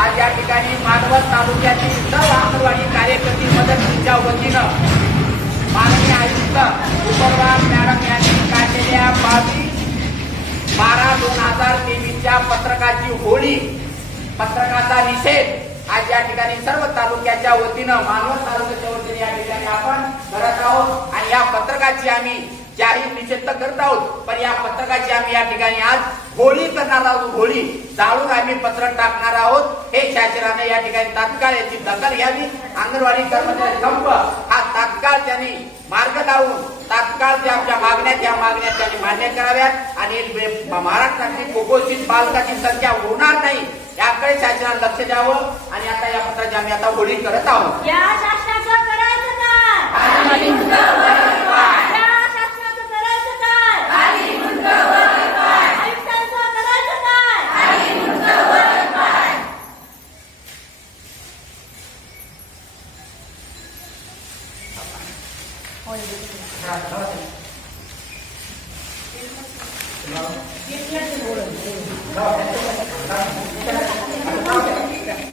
आज या ठिकाणी मानवत तालुक्यातील सर्व अंगणवाडी कार्यकर्ती मदतीच्या वतीनं माननीय आयुक्त उपरवास मॅडम यांनी काढलेल्या बावीस बारा दोन हजार तेवीसच्या पत्रकाची होळी पत्रकाचा निषेध आज या ठिकाणी सर्व तालुक्याच्या वतीनं मानवत तालुक्याच्या वतीने या ठिकाणी आपण करत आहोत. आणि या पत्रकाची आम्ही जाहीर निषेध तर करत आहोत पण या पत्रकाची आम्ही या ठिकाणी आज होळी करणार आहोत होळी जाळून आम्ही पत्रक टाकणार आहोत. हे शासनाने या ठिकाणी तात्काळ याची दखल घ्यावी. अंगणवाडी कर्मचारी संप हा तात्काळ त्यांनी मार्ग लावून तात्काळ ज्या आमच्या मागण्या त्या मागण्या त्यांनी मान्य कराव्यात. आणि बे- महाराष्ट्रातील कुपोषित बालकाची संख्या होणार नाही याकडे शासनाने लक्ष द्यावं. आणि आता या पत्राची आम्ही आता होळी करत आहोत. या शासनाचं करायचं કેટલા